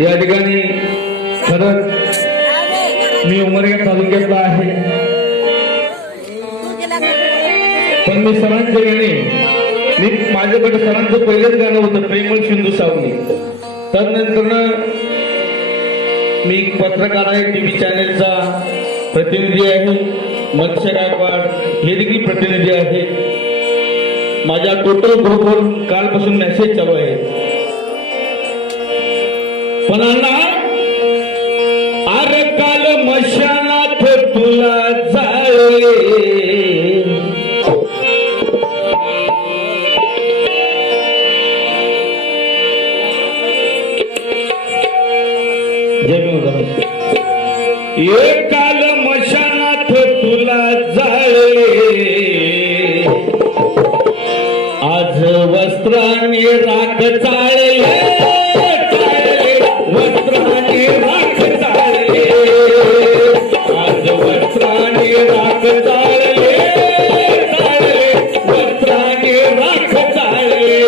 या ठिकाणी खरंच मी उमरगा तालुक्यातला आहे, पण मी सरांचे गाणे माझ्याकडे सरांचं पहिलेच गाणं होतं प्रेमळ सिंधू सावली. त्यानंतर मी पत्रकार आहे, टीव्ही चॅनेलचा प्रतिनिधी आहे, मत्स्य गायकवाड हे देखील प्रतिनिधी आहे. माझ्या टोटल ग्रुपवर कालपासून मेसेज चालू आहे. पण अरे काल मशानात तुला जाळे, ये काल मशानात तुला जाळे, आज वस्त्राने राख चाळले, वस्त्राने राख चाळले, आज वस्त्राने राख चाळले, वस्त्राने राख चाळले.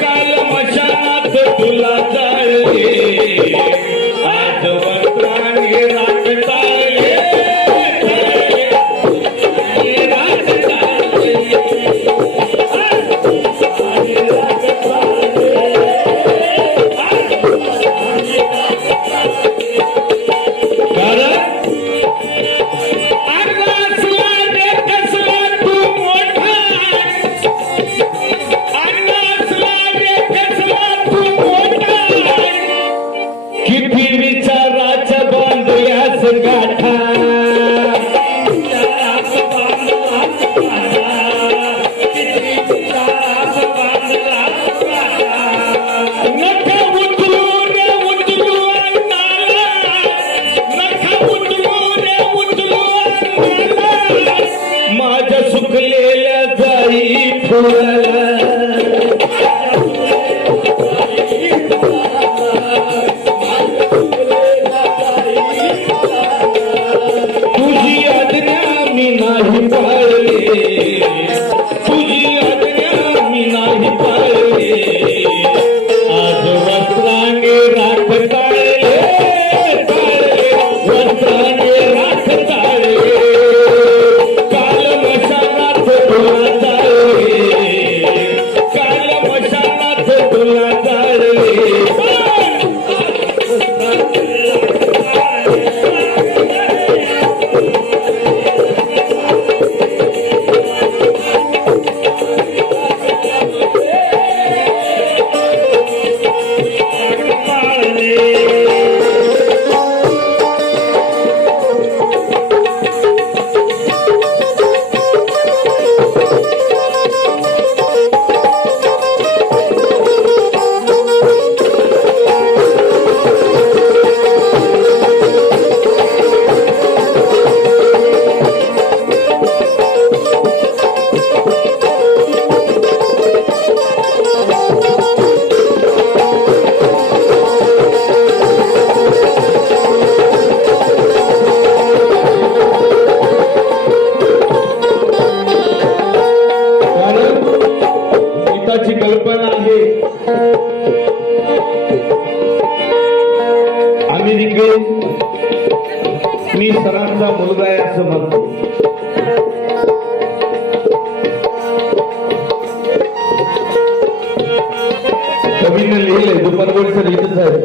काल मशानात तुला जाळे, आज वस्त्राने राख चाळले, राख चाळले. किती विचाराच्या बांधल्यास गाठा, नका उचलू रे उचलू अंगाला, नका उचलू रे उचलू अंगाला, माझ्या सुकलेल्या जाई फुलाला. तुझी आज्ञा मी नाही पाळली, तुझी आज्ञा मी नाही पाळली, आज वस्त्राने राख चाळले, वस्त्राने राख चाळले. काल मशानात तुला जाळे, काल मशानात तुला जाळे. कल्पना आहे अमेरिकेत मी सरांचा मुलगा आहे असं म्हणतो. कवीने लिहिले दुपारवरचं लिहितच आहे.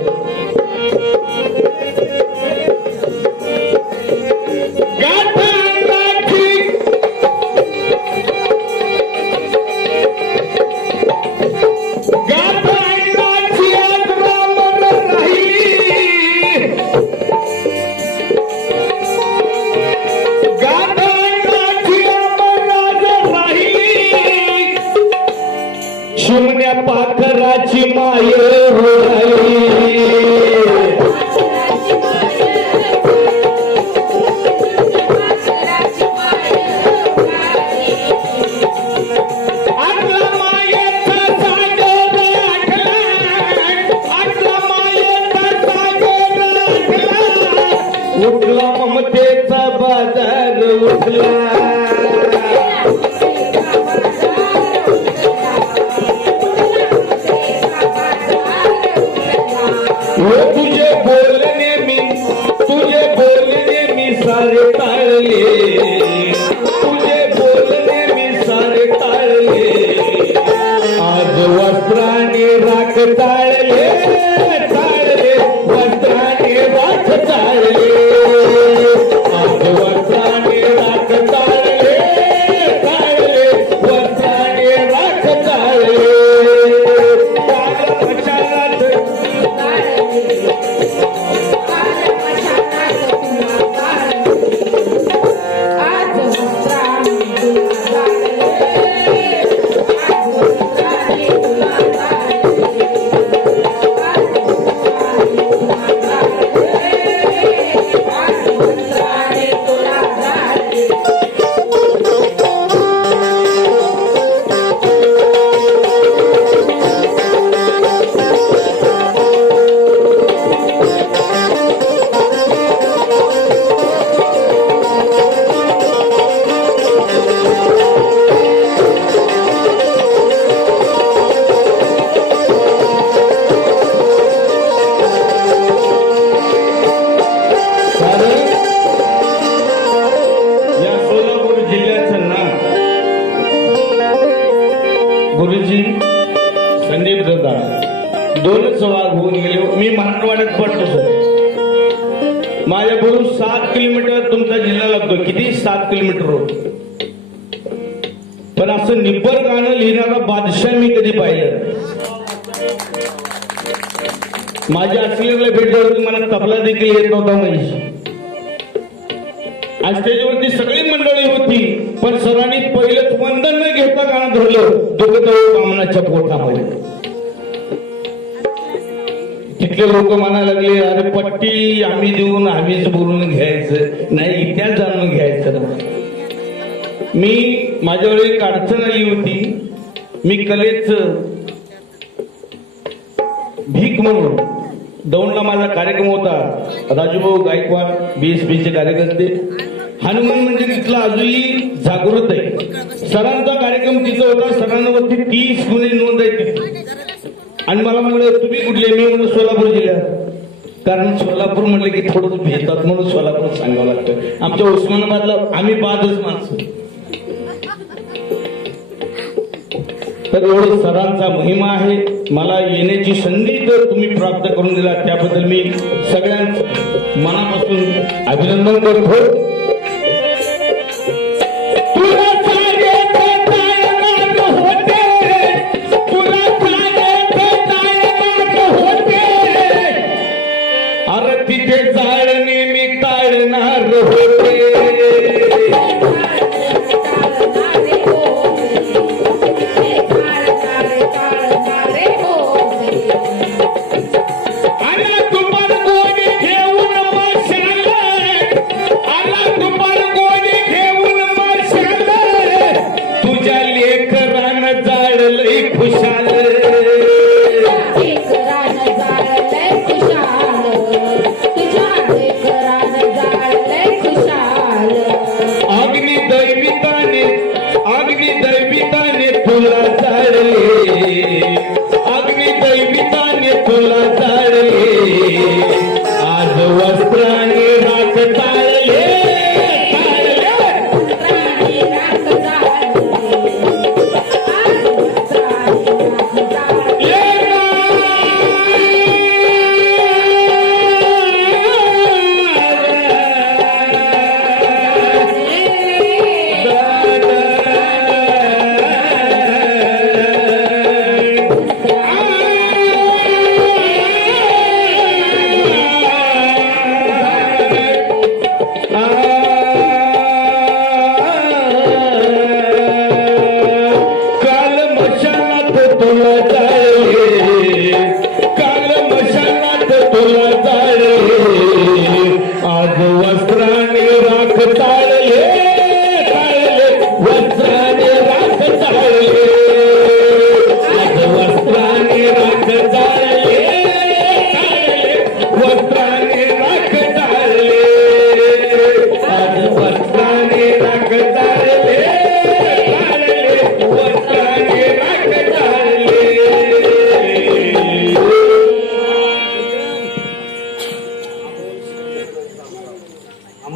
शिमण्या पाखराची माय होई, आपला मायेचा सागर आठला, आपला मायेचा सागर आठला, उठला ममतेचा बाजार उठला. तुझे बोलणे मी सारे टाळले, तुझे बोलणे मी सारे टाळले, आज वस्त्राने राख टाळले, टाळले वस्त्राने राख टाळले, आज वस्त्राने राख टाळले, टाळले वस्त्राने राख टाळले. गुरुजी संदीप दादा 2 वाघ होऊन गेले. मी मराठवाड्यात पडतो सर. माझ्या बरोबर 7 किलोमीटर तुमचा जिल्हा लागतो. किती 7 किलोमीटर रोड. पण असं निब्बर गाणं लिहिणारा बादशाह मी कधी पाहिलं. माझ्या असलेल्या भेटवरती मला तबला देखील येत नव्हता. म्हणजे आज स्टेजवरती सगळी मंडळी होती, पण सरांनी पहिलंच वंदन न घेता गाणं धरलं दोघं बामणाच्या पोटामध्ये. तिथले लोक म्हणायला लागले, अरे पट्टी आम्ही देऊन आम्हीच बोलून घ्यायचं नाही, इतिहास जाणून घ्यायचं ना. मी माझ्यावर एक अडचण आली होती. मी कलेच भीक म्हणून दौंडला माझा कार्यक्रम होता. राजूभाऊ गायकवाड BSPचे कार्यकर्ते. हनुमान म्हणजे तिथला अजूनही जागृत आहे. सरांचा कार्यक्रम तिथं होता. सरांवरती 30 गुन्हे नोंद आहे तिथे. आणि मला म्हणलं तुम्ही कुठले? मी म्हणलं सोलापूर जिल्ह्यात. कारण सोलापूर म्हणले की थोडं भेटतात म्हणून सोलापूर सांगावं लागतं. आमच्या उस्मानाबादला आम्ही बादच माणसं. तर एवढं सरांचा महिमा आहे. मला येण्याची संधी जर तुम्ही प्राप्त करून दिला त्याबद्दल मी सगळ्यांचं मनापासून अभिनंदन करतो. अरे तिथे जाळणे मी टाळणार होते.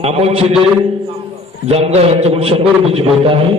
अमोल शिंदे जामगाव यांच्याकडून 100 रुपयाची भेट आहे.